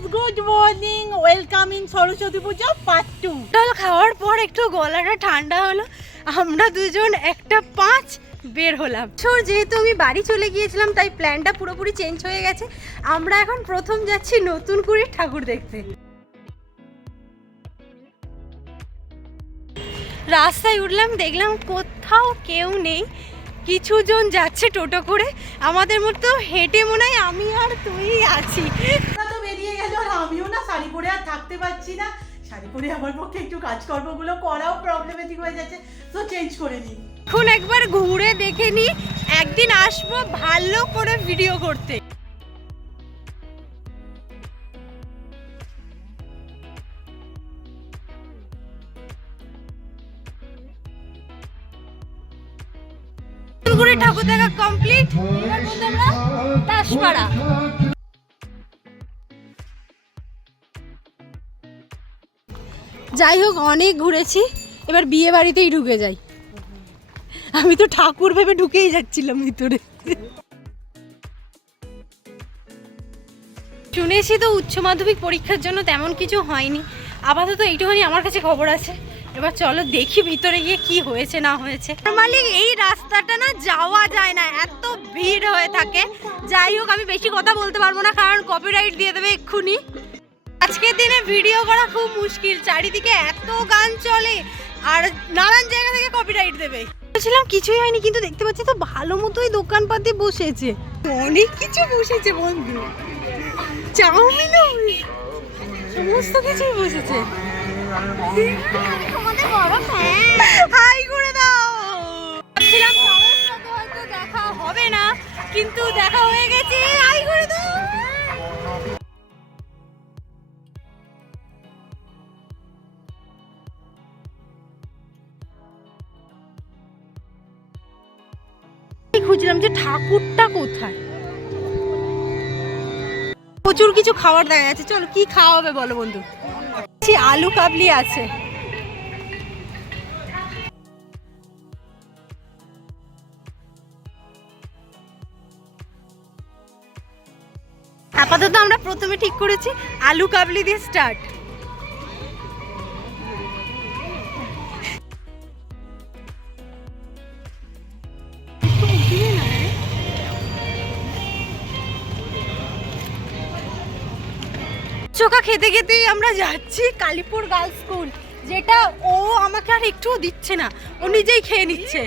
Guys, good morning, welcome in Saraswati Puja part 2। ডাল খাওয়ার পর একটু গলাটা ঠান্ডা হলো, আমরা দুজন 1:05 বের হলাম। যেহেতু আমি বাড়ি চলে গিয়েছিলাম তাই প্ল্যানটা পুরোপুরি চেঞ্জ হয়ে গেছে। আমরা এখন প্রথম যাচ্ছি নতুন করে ঠাকুর দেখতে। রাস্তায় উঠলাম, দেখলাম কোথাও কেউ নেই, কিছুজন যাচ্ছে টোটো করে, আমাদের মতো হেঁটে মনে হয় আমি আর তুই আছি। তো বেরিয়ে গেল আর আমিও না শাড়ি পরে আর থাকতে পারছি না। শাড়ি পরে আমার পক্ষে একটু কাজকর্মগুলো করাও প্রবলেমেটিক হয়ে যাচ্ছে, তো চেঞ্জ করে নিই। এখন একবার ঘুরে দেখে নি, একদিন আসবো ভালো করে ভিডিও করতে। ঠাকুর দেখা কমপ্লিট, এবার বলতে আমরা দাসপাড়া। যাই হোক, অনেক ঘুরেছি, এবার বিয়ে বাড়িতেই ঢুকে যাই। আমি তো ঠাকুর ভেবে ঢুকেই যাচ্ছিলাম ভিতরে। শুনেছি তো উচ্চ মাধ্যমিক পরীক্ষার জন্য তেমন কিছু হয়নি, আপাতত এইটুখানি আমার কাছে খবর আছে। এবার চলো দেখি ভিতরে গিয়ে কি হয়েছে না হয়েছে। নরমালি এই রাস্তাটা না যাওয়া যায় না, এত ভিড় হয়ে থাকে। যাই হোক, আমি বেশি কথা বলতে পারবো না কারণ কপিরাইট দিয়ে দেবে এক্ষুনি। আজকের দিনে ভিডিও করা খুব মুশকিল, চারিদিকে এত গান চলে আর নানান জায়গা থেকে কপিরাইট দেবে। বলছিলাম কিছুই হয়নি, কিন্তু দেখতে পাচ্ছি তো ভালো মতোই দোকানপাতি বসেছে, অনেক কিছু বসেছে বন্ধু, চাউমিন সমস্ত কিছুই বসেছে। হাই করে দাও। ভাবছিলাম কারোর সাথে হয়তো দেখা হবে না, কিন্তু দেখা হয়ে গেছে। হাই করে দাও। খুঁজলাম যে ঠাকুরটা কোথায়। প্রচুর কিছু খাবার দেখা যাচ্ছে, চলো কি খাওয়া হবে বলো বন্ধু। আলু কাবলি আছে, আপাতত আমরা প্রথমে ঠিক করেছি আলু কাবলি দিয়ে স্টার্ট। চোখা খেতে খেতেই আমরা যাচ্ছি কালীপুর গার্লস স্কুল, যেটা ও আমাকে আর একটুও দিচ্ছে না, ও নিজেই খেয়ে নিচ্ছে।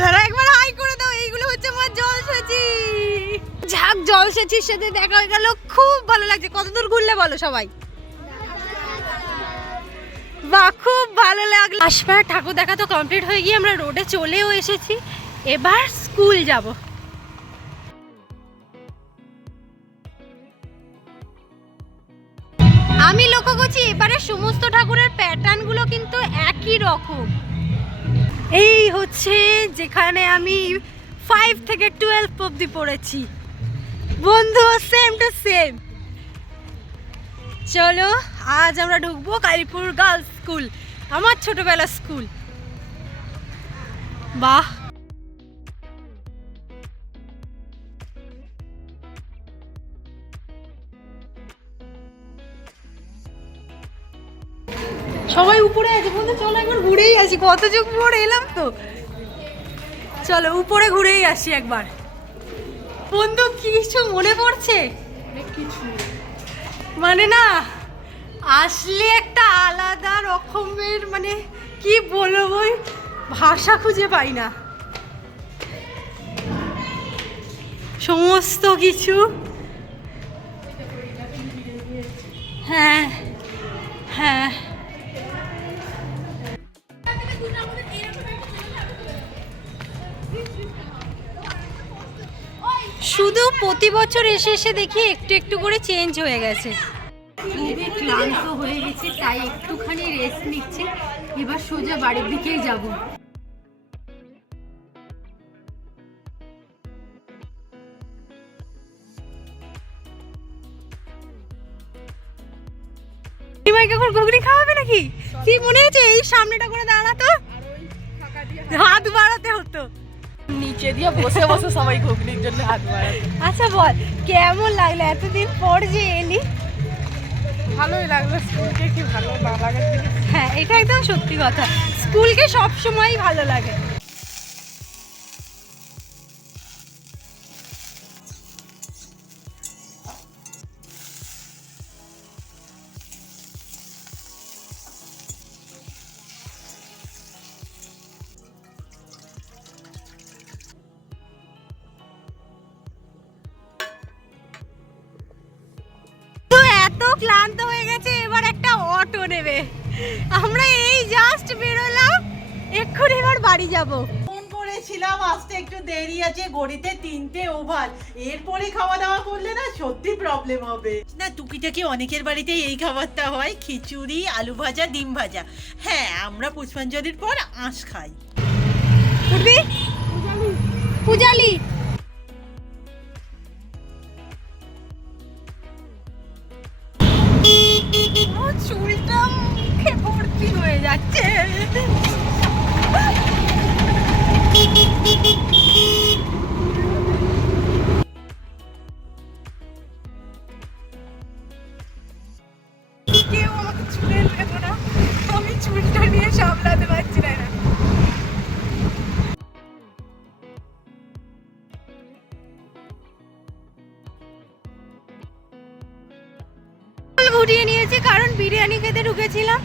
তারা একবার হাই করে দাও। এইগুলো হচ্ছে আমার জলসেচি। ঝাঁক জলসেচির সাথে দেখা হয়ে গেল, খুব ভালো লাগছে। কতদূর ঘুরলে বলো সবাই? বাহ, খুব ভালো লাগলো। আসবার ঠাকুর দেখা তো কমপ্লিট হয়ে গিয়ে আমরা রোডে চলেও এসেছি, এবার স্কুল যাব। আমি লক্ষ্য করছি এবারে সমস্ত ঠাকুরের প্যাটার্ন গুলো কিন্তু একই রকম। এই হচ্ছে যেখানে আমি 5 থেকে 12 অবধি পড়েছি বন্ধু, সেম টু সেম। চলো আজ আমরা ঢুকবো কালীপুর গার্লস স্কুল, আমার ছোটবেলার স্কুল। বাহ, সবাই উপরে আছে বন্ধু, চলো একবার ঘুরেই আসি। কত যুগ পরে এলাম তো, চলো উপরে ঘুরেই আসি একবার। বন্ধু কিছু মনে পড়ছে? কিছু মানে না, আসলে একটা আলাদা রকমের, মানে কি বলবো, ভাষা খুঁজে পাই না। সমস্ত কিছু, হ্যাঁ হ্যাঁ, শুধু প্রতি বছর এসে এসে দেখি একটু একটু করে চেঞ্জ হয়ে গেছে। খুবই ক্লান্ত হয়ে গেছে তাই একটুখানি রেস্ট নিচ্ছে, এবার সোজা বাড়ির দিকেই যাব। এখন ঘুগনি খাওয়াবে নাকি? কি মনে হচ্ছে এই সামনেটা করে দাঁড়াতো, হাত বাড়াতে হতো। নিচে দিয়ে বসে বসে সবাই ঘুগনির জন্য হাত বাড়ায়। আচ্ছা বল, কেমন লাগলো এতদিন পর যে এলি? ভালোই লাগলো, স্কুলকে কি ভালো না লাগে। হ্যাঁ, এটা একদম সত্যি কথা, স্কুলকে সব সময়ই ভালো লাগে। তো এত ক্লান্ত হয়ে গেছে, এবার একটা অটো নেবে। আমরা এই জাস্ট বেরোলাম, এক্ষুনি এবার বাড়ি যাব। ফোন করেছিলাম, আসতে একটু দেরি আছে, ঘড়িতে 3টে ওভার। এরপরে খাওয়া দাওয়া করলে না সত্যি প্রবলেম হবে না। টুকিটাকি অনেকের বাড়িতে এই খাবারটা হয়, খিচুড়ি, আলু ভাজা, ডিম ভাজা। হ্যাঁ, আমরা পুষ্পাঞ্জলির পর আঁশ খাই। উঠবি? পূজালি চুলটা মুখে ভর্তি হয়ে যাচ্ছে। কেউ আমাকে চুলের দেবো না, আমি চুলটা নিয়ে সামলাতে পারছি না। ঘুরিয়ে নিয়েছি কারণ বিরিয়ানি খেতে ঢুকেছিলাম,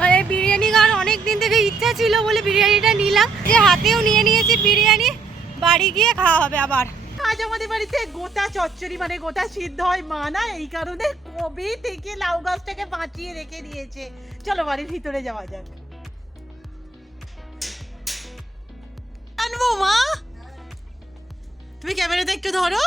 মানে বিরিয়ানি খাওয়ার অনেক দিন থেকে ইচ্ছা ছিল বলে বিরিয়ানিটা নিলাম। যে হাতেও নিয়ে নিয়েছি বিরিয়ানি, বাড়ি গিয়ে খাওয়া হবে আবার। আজ আমাদের বাড়িতে গোটা চচ্চড়ি মানে গোটা সিদ্ধ হয় মা না, এই কারণে কবে থেকে লাউ গাছটাকে বাঁচিয়ে রেখে দিয়েছে। চলো বাড়ির ভিতরে যাওয়া যাক। আনবো মা, তুমি ক্যামেরাটা একটু ধরো।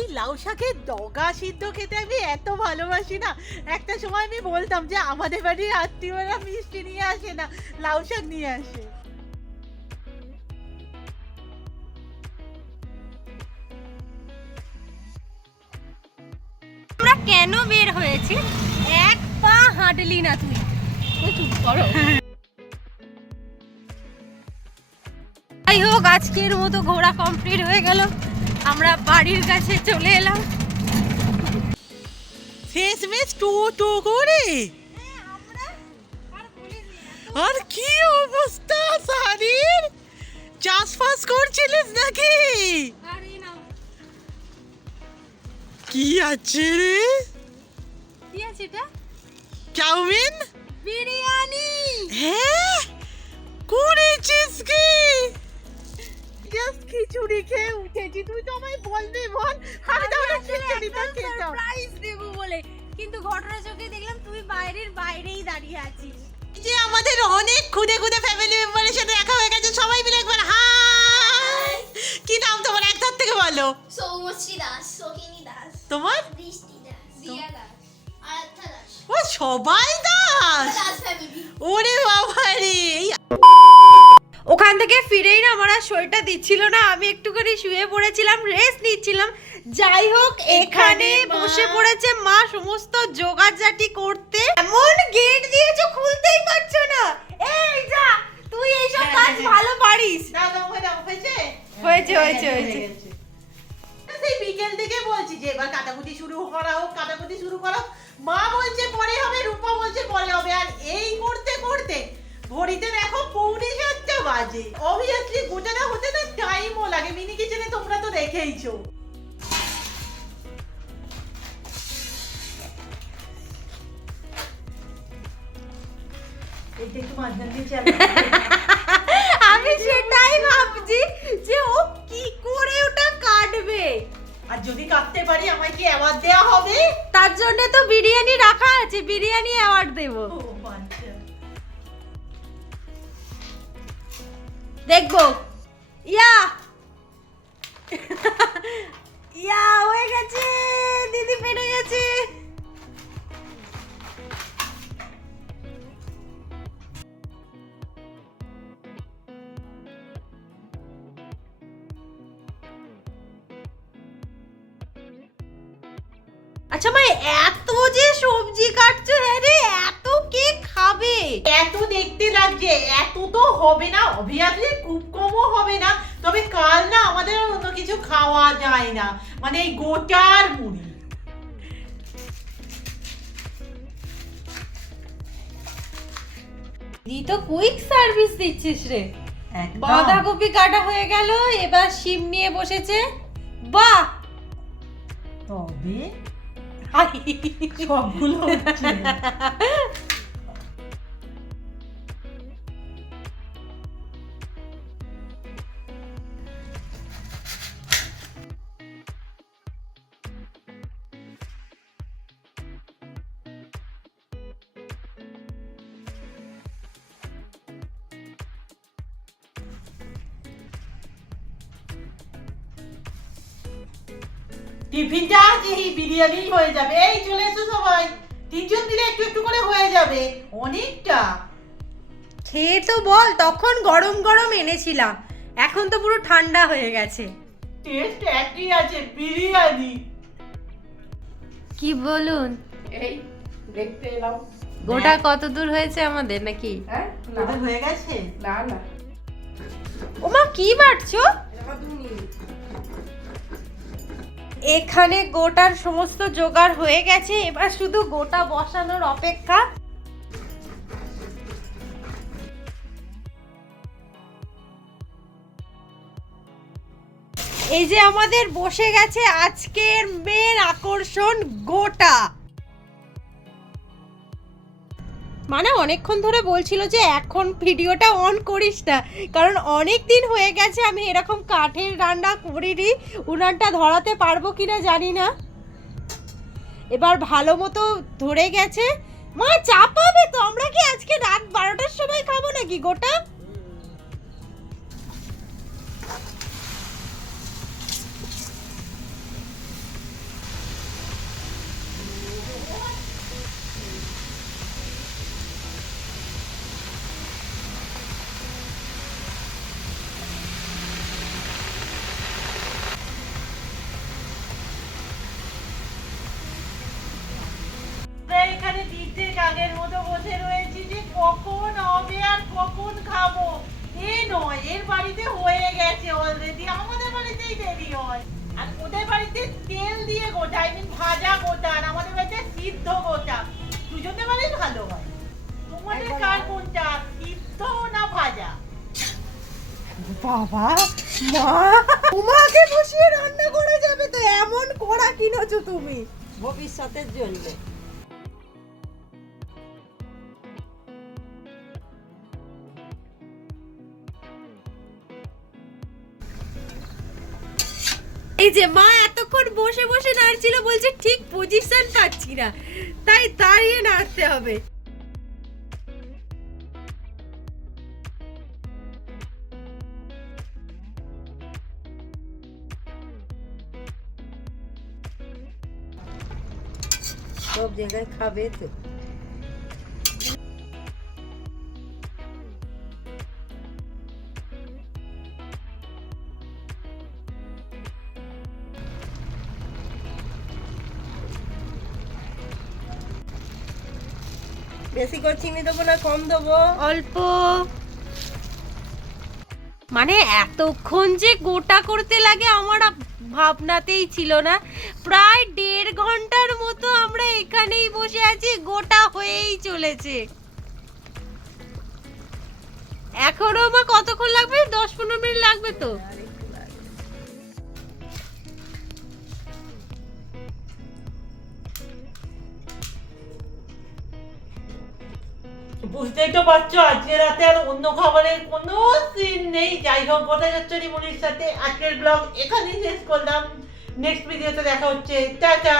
এই লাউ শাকের ডগা সিদ্ধ খেতে আমি এত ভালোবাসি না। একটা সময় আমি বলতাম যে আমাদের বাড়ির আত্মীয়রা মিষ্টি নিয়ে আসে না, লাউ শাক নিয়ে আসে। আমরা কেন বের হয়েছি? এক পা হাঁটলি না তুই, চুপ করো। যাই হোক, আজকের মতো ঘোরা কমপ্লিট হয়ে গেল, আমরা বাড়ির কাছে চলে এলাম। শেষমেশ টু করে। আর কি অবস্থা শাড়ির, চাষবাস করছিলিস নাকি? কি আছে রে? কি আছে এটা? চাউমিন, বিরিয়ানি। হ্যাঁ করেছিস কি? জাস্ট খিচুড়ি খেয়ে উঠেছি, তুই তো আমায় বলবি বল, আমি তাহলে খিচুড়িটা খেতাম। সারপ্রাইজ দেব বলে, কিন্তু ঘটনা চোখে দেখলাম তুই বাইরেই দাঁড়িয়ে আছিস। যে আমাদের অনেক খুদে খুদে ফ্যামিলি মেম্বারের সাথে দেখা হয়ে গেছে, সবাই মিলে একবার হাই। কি নাম তোমার, একটার থেকে বলো। সৌমশ্রী দাস, সোহিনী দাস, তোমার? বৃষ্টি দাস, দিয়া দাস, আরাধ্যা দাস, ও সবাই দাস। দাস ফ্যামিলি। ওরে বাবা রে। ওখান থেকে ফিরেই না আমার আর শরীরটা দিচ্ছিল না, আমি একটু করে শুয়ে পড়েছিলাম, রেস্ট নিচ্ছিলাম। যাই হোক, এখানে বসে পড়েছে মা সমস্ত জোগাড়জাটি করতে। এমন গেট দিয়েছো খুলতেই পারছো না। এই যা, তুই এইসব কাজ ভালো পারিস। দাও দাও দাও, হয়েছে হয়েছে। সেই বিকেল থেকে বলছি যে এবার কাটাকুটি শুরু করা হোক, কাটাকুটি শুরু করা হোক। মা বলছে পরে হবে, রূপা বলছে পরে হবে, আর এই করতে করতে ঘড়িতে দেখো 6:45 বাজে। অবভিয়াসলি গোটাটা হতে না টাইমও লাগে। মিনি কিচেনে তোমরা তো দেখেইছো। এটা একটু মাঝখান দিয়ে চালা। আমি সেটাই ভাবছি যে ও কি করে ওটা কাটবে। আর যদি কাটতে পারি আমায় কি অ্যাওয়ার্ড দেয়া হবে? তার জন্য তো বিরিয়ানি রাখা আছে, বিরিয়ানি অ্যাওয়ার্ড দেব। ও বাচ্চা, দেখবো। ইয়া ইয়া হয়ে গেছে, দিদি পেরে গেছে। আচ্ছা মা, এত যে সবজি কাটছো, হ্যাঁ রে, এত কে খাবে? এত দেখতে লাগছে, এত তো হবে না, অবভিয়াসলি খুব কমও হবে খাওয়া যায় না, মানে এই গোটার মুড়ি। দি তো কুইক সার্ভিস দিচ্ছিস রে। একদম। বাঁধাকপি কাটা হয়ে গেল, এবার শিম নিয়ে বসেছে। বাহ, তবে সবগুলো হচ্ছে না। টিফিনটা আজই বিরিয়ানি হয়ে যাবে। এই চলে এসো সবাই, তিনজন দিলে একটু একটু করে হয়ে যাবে, অনেকটা। খেয়ে তো বল, তখন গরম গরম এনেছিলাম, এখন তো পুরো ঠান্ডা হয়ে গেছে। টেস্ট একই আছে, বিরিয়ানি। কি বলুন, এই দেখতে এলাম। গোটা কত দূর হয়েছে আমাদের নাকি? হ্যাঁ না তোদের হয়ে গেছে? না না, ওমা কি বাটছো? এবার তুমি নিয়ে নে। এখানে গোটার সমস্ত জোগাড় হয়ে গেছে, এবার শুধু গোটা বসানোর অপেক্ষা। এই যে আমাদের বসে গেছে আজকের মেন আকর্ষণ, গোটা। মানে অনেকক্ষণ ধরে বলছিল যে এখন ভিডিওটা অন করিস না, কারণ অনেক দিন হয়ে গেছে আমি এরকম কাঠের রান্না করিনি, উনানটা ধরাতে পারবো কিনা জানি না। এবার ভালো মতো ধরে গেছে। মা চাপাবে তো, আমরা কি আজকে রাত 12টার সময় খাবো নাকি গোটা? আমরা এখানে দিতে কাগের মতো বসে রয়েছি যে কখন হবে আর কখন খাবো। এ নয়, এর বাড়িতে হয়ে গেছে অলরেডি, আমাদের বাড়িতেই দেরি হয়। আর ওদের বাড়িতে তেল দিয়ে গোটা, আই মিন ভাজা গোটা, আর আমাদের বাড়িতে সিদ্ধ গোটা। দুজনের বাড়ি ভালো হয়। তোমাদের কার কোনটা, সিদ্ধ না ভাজা? বাবা, মা তোমাকে বসিয়ে রান্না করে যাবে তো, এমন কড়া কিনেছো তুমি ভবিষ্যতের জন্য। এই যে মা এতক্ষণ বসে বসে নাড়ছিল, বলছে ঠিক পজিশন পাচ্ছি না, তাই দাঁড়িয়ে নাড়তে হবে। সব জায়গায় খাবে তো। বেশি করে চিনি দেবো না কম দেবো? অল্প। মানে এতক্ষণ যে গোটা করতে লাগে আমার ভাবনাতেই ছিল না। প্রায় 1.5 ঘন্টার মতো আমরা এখানেই বসে আছি, গোটা হয়েই চলেছে। এখনো বা কতক্ষণ লাগবে? 10-15 মিনিট লাগবে তো। বুঝতেই তো পারছো আজকে রাতে আর অন্য খাবারের কোনো সিন নেই। যাই হোক, গোটা চচ্চড়ি মুড়ির সাথে আজকের ব্লগ এখানেই শেষ করলাম। নেক্সট ভিডিওতে দেখা হচ্ছে, টাটা।